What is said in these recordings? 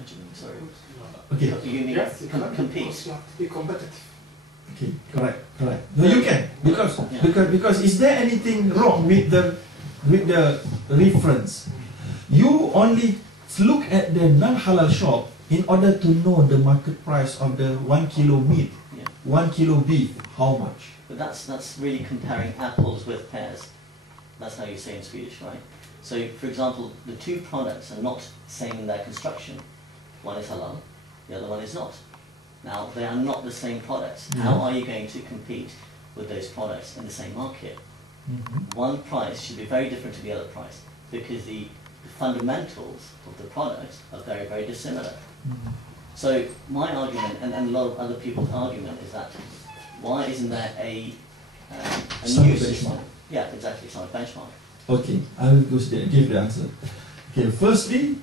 How do you mean? Sorry. Okay. You mean Yes, you can compete? be competitive. Okay, correct. No, you can because Yeah. because is there anything wrong with the reference? You only look at the non-halal shop in order to know the market price of the 1 kilo meat, Yeah. 1 kilo beef, how much? But that's really comparing apples with pears. That's how you say in Swedish, right? So, for example, the two products are not same in their construction. One is halal, the other one is not. Now, they are not the same products. How are you going to compete with those products in the same market? One price should be very different to the other price because the fundamentals of the product are very, very dissimilar. So my argument, and a lot of other people's argument, is that why isn't there a new system? Yeah, exactly, some benchmark. Okay, I will give the answer. Okay, firstly,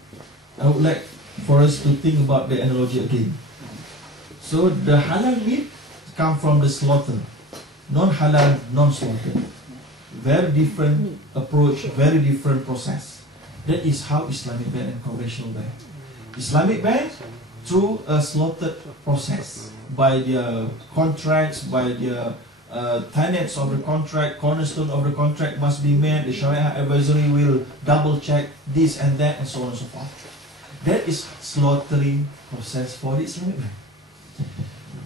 I would like for us to think about the analogy again. So the halal meat come from the slaughter, non-halal, non-slaughter. Very different approach, very different process. That is how Islamic ban and conventional ban. Islamic ban through a slaughtered process by their contracts, by their tenets of the contract, cornerstone of the contract must be met. The Sharia advisory will double check this and that and so on and so forth. That is slaughtering process for the Islamic ban.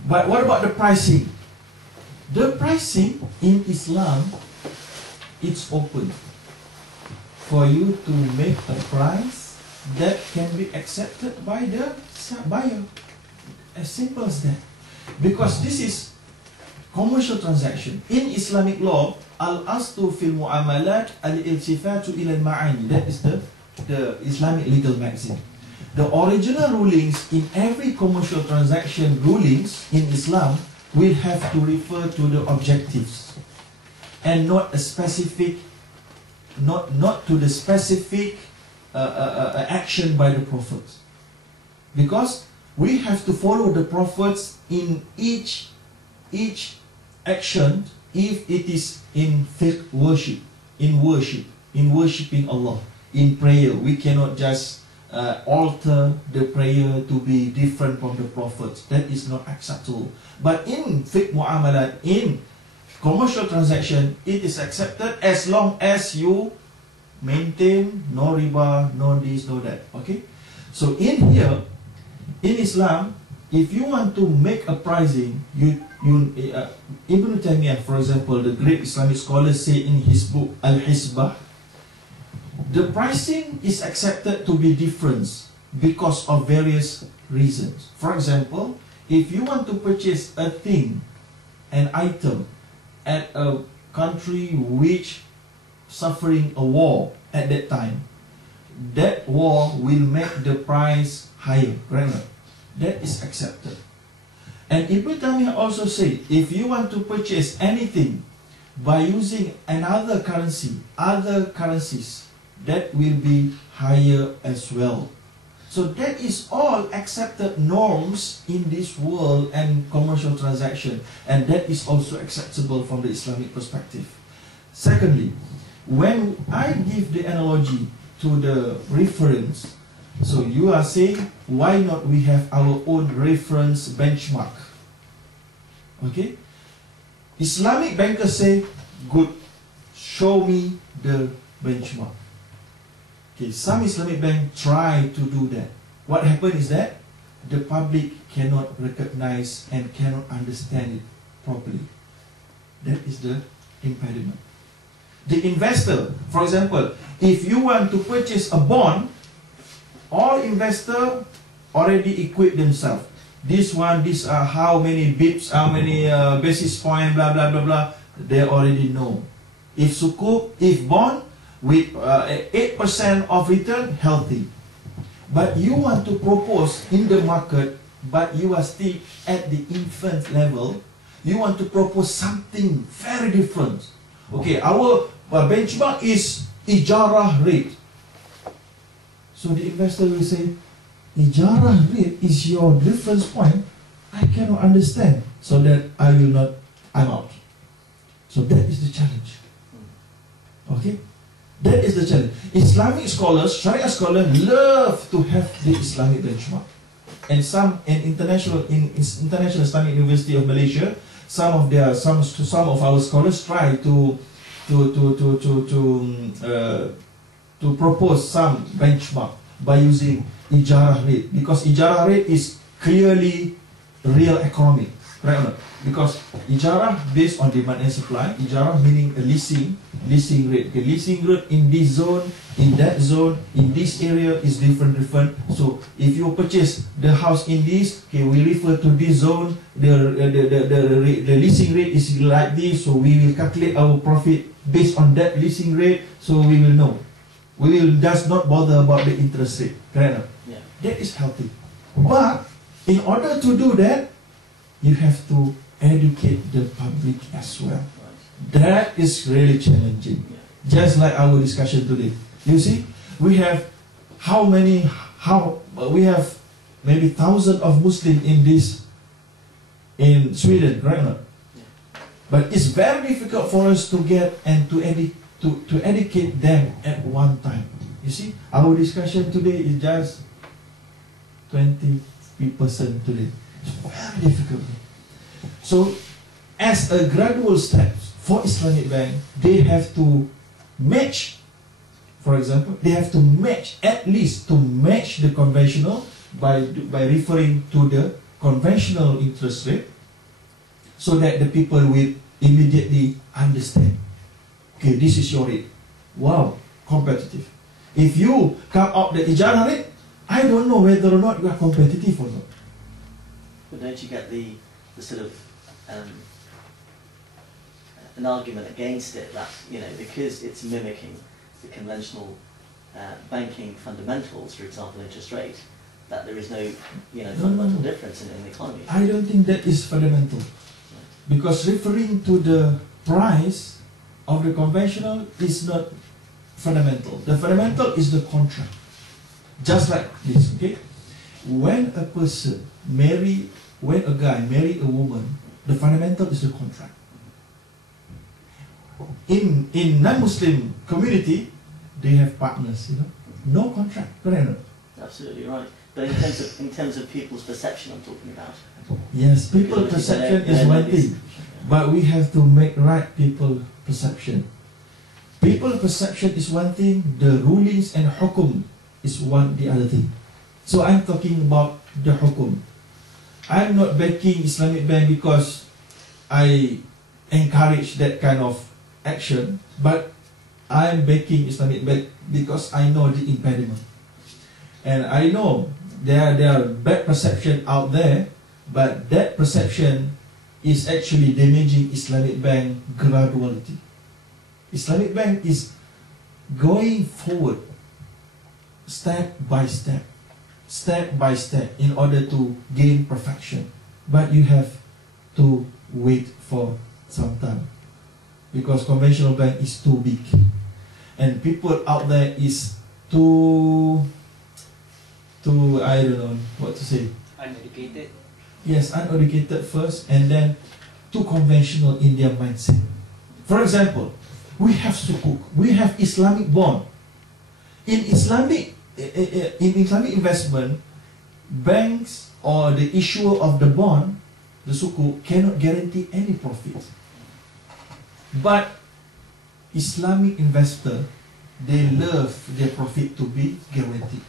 But what about the pricing? The pricing in Islam, it's open for you to make a price that can be accepted by the buyer. As simple as that. Because this is commercial transaction. In Islamic law, al-aslu fil mu'amalat al-iltifatu ila al-ma'ani. That is the Islamic legal maxim. The original rulings in every commercial transaction rulings in Islam will have to refer to the objectives and not a specific, not to the specific action by the prophets. Because we have to follow the prophets in each action if it is in fiqh worship, in worshiping Allah, in prayer. We cannot just alter the prayer to be different from the prophets. That is not acceptable. But in fiqh mu'amalat, in commercial transaction, it is accepted as long as you maintain no riba, no this, no that. Okay? So in here, in Islam, if you want to make a pricing, Ibn Taymiyyah, for example, the great Islamic scholar, say in his book Al-Hisbah, the pricing is accepted to be different because of various reasons. For example, if you want to purchase a thing, an item, at a country which suffering a war at that time, that war will make the price higher, right? That is accepted. And Ibn Taymiyyah also said, if you want to purchase anything by using another currency, other currencies, that will be higher as well. So that is all accepted norms in this world and commercial transaction, and that is also acceptable from the Islamic perspective. Secondly, when I give the analogy to the reference, so you are saying, why not we have our own reference benchmark? Okay? Islamic bankers say, good, show me the benchmark. Okay, some Islamic banks try to do that. What happened is that the public cannot recognize and cannot understand it properly. That is the impediment. The investor, for example, if you want to purchase a bond, all investors already equip themselves. This one, these are how many bips, how many basis points, blah, blah, blah, blah. They already know. If sukuk, if bond, with 8% of return, healthy. But you want to propose in the market, but you are still at the infant level, you want to propose something very different. Okay, our benchmark is ijarah rate. So the investor will say, ijarah rate is your reference point. I cannot understand. So that I will not, I'm out. So that is the challenge. Okay? That is the challenge. Islamic scholars, Sharia scholars, love to have the Islamic benchmark. And international Islamic University of Malaysia, some of our scholars try to propose some benchmark by using ijarah rate, because ijarah rate is clearly real economic, right or not? Because ijarah based on demand and supply, ijarah meaning a leasing rate. Okay, leasing rate in this zone, in that zone, in this area is different. So if you purchase the house in this, okay, we refer to this zone, the leasing rate is like this, so we will calculate our profit based on that leasing rate, so we will know. We will just not bother about the interest rate, correct? Yeah. That is healthy. But in order to do that, you have to educate the public as well. Right. That is really challenging. Yeah. Just like our discussion today. You see, we have we have maybe thousands of Muslims in Sweden, right? Yeah. But it's very difficult for us to get and to educate them at one time. You see, our discussion today is just 20% today. It's very difficult. So, as a gradual step for Islamic Bank, they have to match. For example, they have to match, at least to match the conventional by referring to the conventional interest rate, so that the people will immediately understand. Okay, this is your rate. Wow, competitive. If you come out the ijarah rate, I don't know whether or not you are competitive or not. But don't you get the sort of an argument against it that, because it's mimicking the conventional banking fundamentals, for example, interest rate, that there is no fundamental difference in the economy? I don't think that is fundamental. Because referring to the price of the conventional is not fundamental. The fundamental is the contract. Just like this, okay? When a guy marry a woman, the fundamental is the contract. In non-Muslim community, they have partners, no contract, correct? Absolutely right. But in terms of people's perception, I'm talking about. Yes, people perception is one thing, but we have to make right people perception. People perception is one thing, the rulings and hukum is the other thing. So I'm talking about the hukum. I'm not backing Islamic Bank because I encourage that kind of action, but I'm backing Islamic Bank because I know the impediment. And I know there are bad perception out there, but that perception is actually damaging Islamic Bank gradually. Islamic Bank is going forward step by step in order to gain perfection. But you have to wait for some time, because conventional bank is too big and people out there is too I don't know what to say. Uneducated. Yes, uneducated first, and then too conventional in their mindset. For example, we have sukuk, we have Islamic bond. In Islamic investment, banks or the issuer of the bond, the sukuk, cannot guarantee any profit. But Islamic investor, they love their profit to be guaranteed.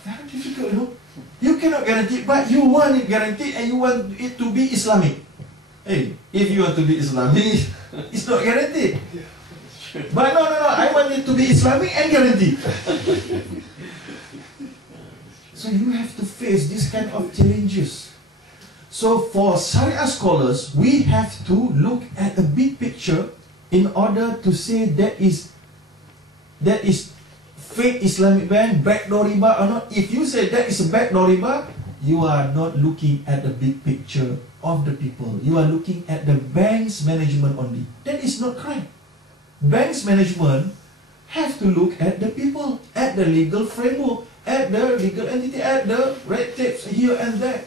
Very difficult, You cannot guarantee, but you want it guaranteed and you want it to be Islamic. Hey, if you want to be Islamic, it's not guaranteed. But no, I want it to be Islamic and guaranteed. So you have to face this kind of challenges. So for Sharia scholars, we have to look at a big picture in order to say that is fake Islamic bank, backdoor riba or not. If you say that is a backdoor riba, you are not looking at the big picture of the people. You are looking at the bank's management only. That is not correct. Bank's management have to look at the people, at the legal framework, at the legal entity, at the red tapes here and there.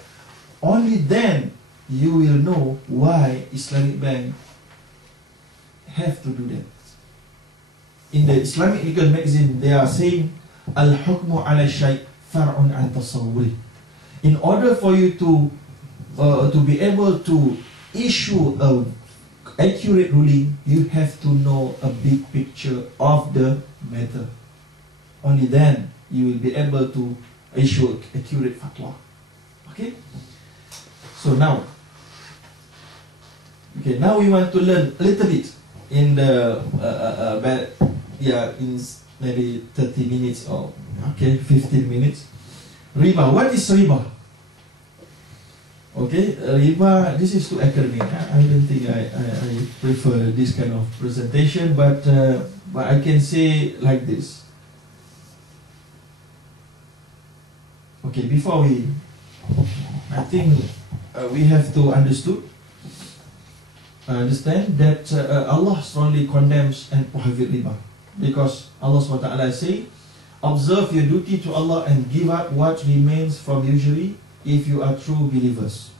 Only then you will know why Islamic Bank have to do that. in the Islamic legal magazine, they are saying, Al-hukmu ala shay' far'un an tasawwuri. In order for you to be able to issue a accurate ruling, you have to know a big picture of the matter. Only then you will be able to issue accurate fatwa. Okay? So now we want to learn a little bit in the in maybe 30 minutes or 15 minutes. Riba. What is riba? Okay, riba, this is too academic. I don't think I prefer this kind of presentation, but I can say like this. Okay, before I think we have to understand that Allah strongly condemns and prohibits riba, because Allah SWT say, observe your duty to Allah and give up what remains from usury if you are true believers.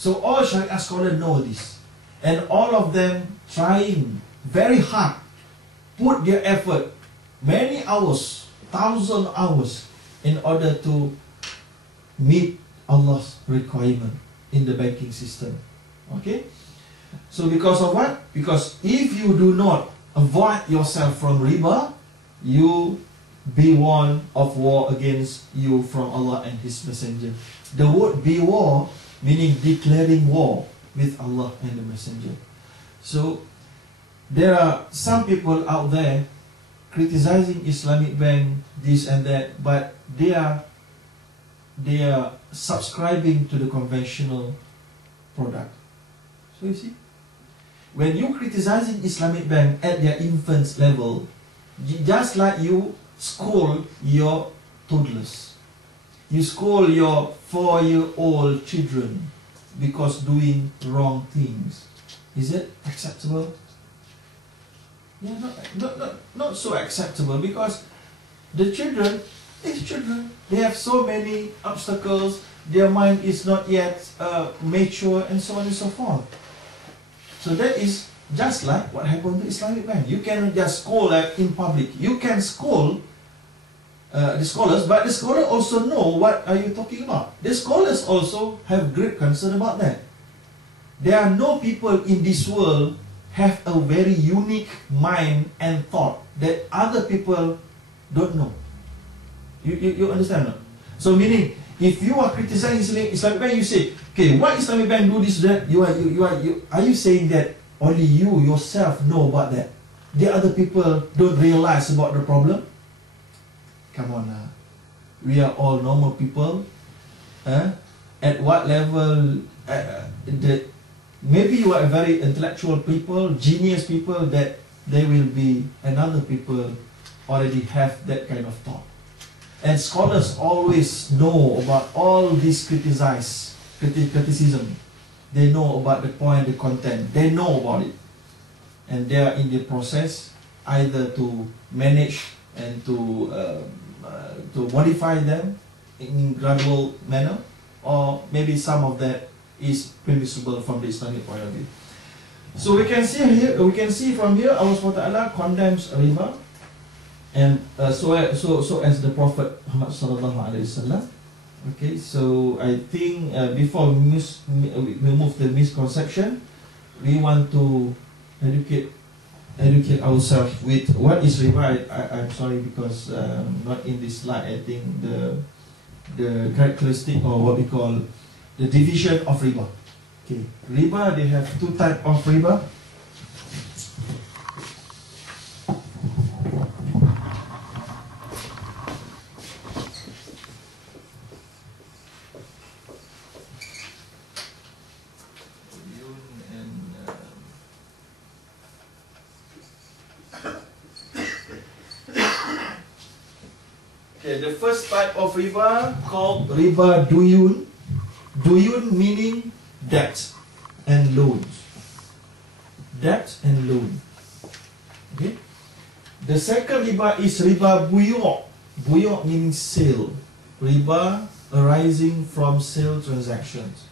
So all Sharia scholars know this, and all of them trying very hard, put their effort, many hours, 1,000 hours, in order to meet Allah's requirement in the banking system. Okay? So because of what? Because if you do not avoid yourself from riba, you be warned of war against you from Allah and His Messenger. The word be war meaning declaring war with Allah and the Messenger. So there are some people out there criticizing Islamic Bank, this and that, but they are subscribing to the conventional product. So you see, when you criticizing Islamic Bank at their infants level, just like you scold your toddlers, you scold your 4-year-old children because doing wrong things, is it acceptable? Yeah, not so acceptable, because the children, these children, they have so many obstacles, their mind is not yet mature, and so on and so forth. So that is just like what happened to Islamic Bank. You cannot just scold in public. You can scold the scholars, but the scholars also know what are you talking about. The scholars also have great concern about that. There are no people in this world have a very unique mind and thought that other people don't know. You understand? No? So meaning, if you are criticizing Islamic Bank, you say, okay, why Islamic Bank do this, that? Are you saying that only you yourself know about that? The other people don't realize about the problem? Come on now. We are all normal people. At what level, maybe you are a very intellectual people, genius people, that there will be another people already have that kind of thought. And scholars always know about all this criticism. They know about the point, the content. They know about it. And they are in the process either to manage and to modify them in gradual manner, or maybe some of that is permissible from the Islamic point of view. So we can see here, from here, Allah SWT condemns riba, and so as the Prophet Muhammad SAW. Okay, so I think before we move the misconception, we want to educate ourselves with what is riba. I'm sorry, because not in this slide. I think the characteristic, or what we call the division of riba. Okay, riba, they have two types of riba. Okay, the first type of riba called riba duyun. Duyun meaning debt and loans. Debt and loan. Okay. The second riba is riba buyu'. Buyu' meaning sale. Riba arising from sale transactions.